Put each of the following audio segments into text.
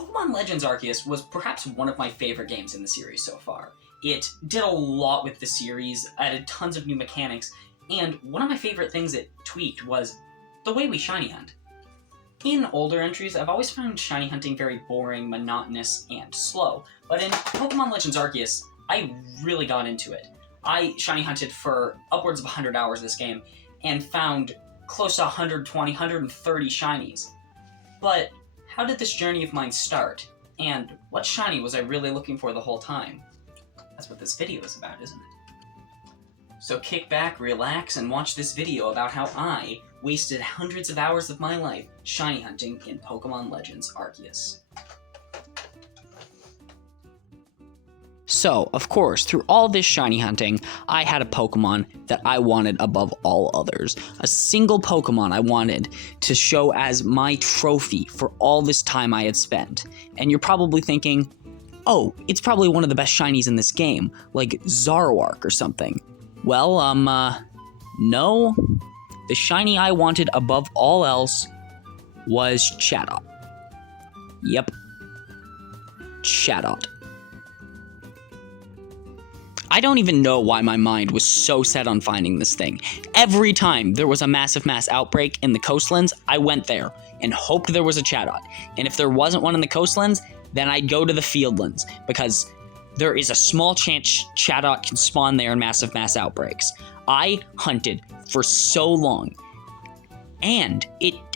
Pokémon Legends Arceus was perhaps one of my favorite games in the series so far. It did a lot with the series, added tons of new mechanics, and one of my favorite things it tweaked was the way we shiny hunt. In older entries, I've always found shiny hunting very boring, monotonous, and slow, but in Pokémon Legends Arceus, I really got into it. I shiny hunted for upwards of 100 hours this game, and found close to 120, 130 shinies. But how did this journey of mine start? And what shiny was I really looking for the whole time? That's what this video is about, isn't it? So kick back, relax, and watch this video about how I wasted hundreds of hours of my life shiny hunting in Pokémon Legends Arceus. So, of course, through all this shiny hunting, I had a Pokemon that I wanted above all others. A single Pokemon I wanted to show as my trophy for all this time I had spent. And you're probably thinking, oh, it's probably one of the best shinies in this game, like Zoroark or something. Well, no. The shiny I wanted above all else was Chatot. Yep. Chatot. I don't even know why my mind was so set on finding this thing. Every time there was a massive mass outbreak in the coastlands, I went there and hoped there was a Chatot. And if there wasn't one in the coastlands, then I'd go to the fieldlands, because there is a small chance Chatot can spawn there in massive mass outbreaks. I hunted for so long, and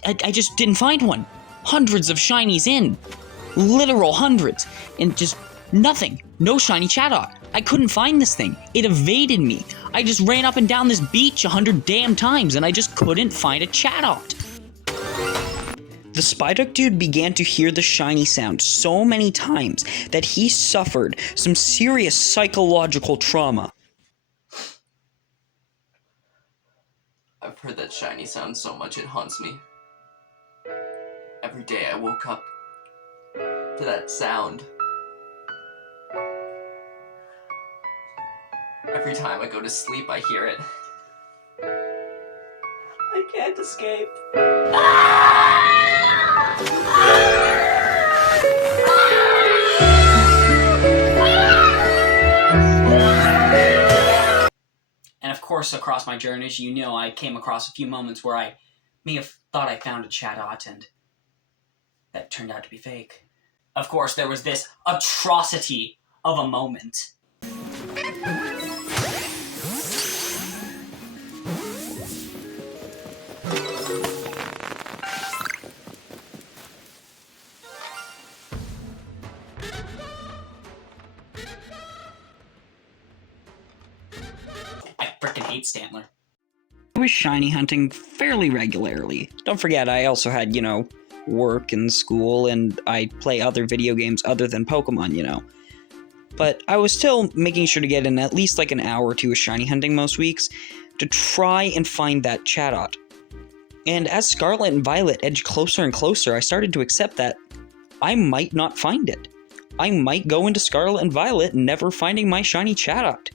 I just didn't find one. Hundreds of shinies in. Literal hundreds. And just nothing. No shiny Chatot. I couldn't find this thing. It evaded me. I just ran up and down this beach 100 damn times, and I just couldn't find a Chatot. The Spiduck dude began to hear the shiny sound so many times that he suffered some serious psychological trauma. I've heard that shiny sound so much it haunts me. Every day I woke up to that sound. Every time I go to sleep, I hear it. I can't escape. And of course, across my journeys, you know I came across a few moments where I may have thought I found a Chatot, and that turned out to be fake. Of course, there was this atrocity of a moment. I frickin' hate Stantler. I was shiny hunting fairly regularly. Don't forget, I also had, work and school, and I play other video games other than Pokemon, But I was still making sure to get in at least like an hour or two of shiny hunting most weeks to try and find that Chatot. And as Scarlet and Violet edged closer and closer, I started to accept that I might not find it. I might go into Scarlet and Violet never finding my shiny Chatot.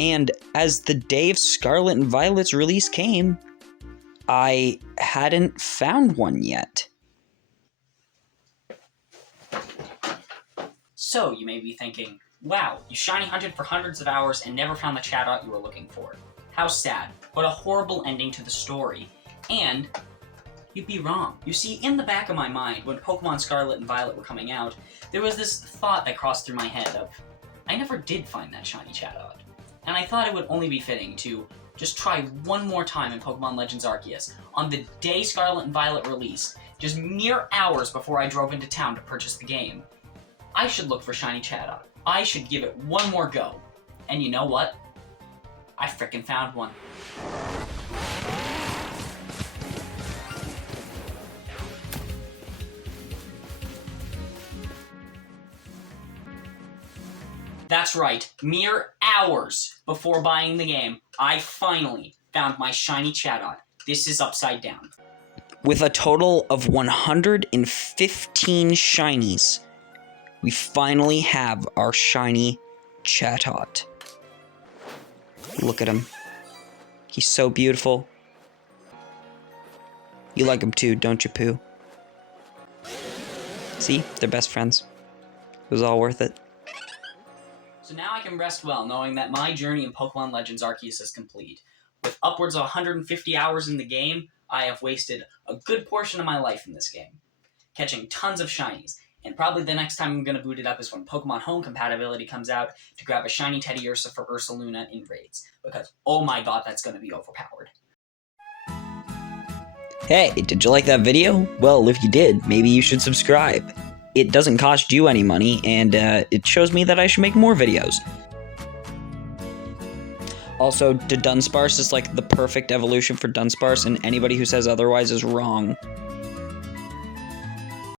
And as the day of Scarlet and Violet's release came, I hadn't found one yet. So, you may be thinking, wow, you shiny hunted for hundreds of hours and never found the Chatot you were looking for. How sad. What a horrible ending to the story. And you'd be wrong. You see, in the back of my mind, when Pokemon Scarlet and Violet were coming out, there was this thought that crossed through my head of, I never did find that shiny Chatot. And I thought it would only be fitting to just try one more time in Pokémon Legends Arceus, on the day Scarlet and Violet released, just mere hours before I drove into town to purchase the game. I should look for shiny Chatot. I should give it one more go. And you know what? I frickin' found one. That's right, mere hours before buying the game, I finally found my shiny Chatot. This is upside down. With a total of 115 shinies, we finally have our shiny Chatot. Look at him. He's so beautiful. You like him too, don't you, Pooh? See? They're best friends. It was all worth it. So now I can rest well knowing that my journey in Pokémon Legends Arceus is complete. With upwards of 150 hours in the game, I have wasted a good portion of my life in this game, catching tons of shinies. And probably the next time I'm going to boot it up is when Pokemon Home compatibility comes out to grab a shiny Teddy Ursa for Ursaluna in raids. Because, oh my god, that's going to be overpowered. Hey, did you like that video? Well, if you did, maybe you should subscribe. It doesn't cost you any money, and it shows me that I should make more videos. Also, Dunsparce is like the perfect evolution for Dunsparce, and anybody who says otherwise is wrong.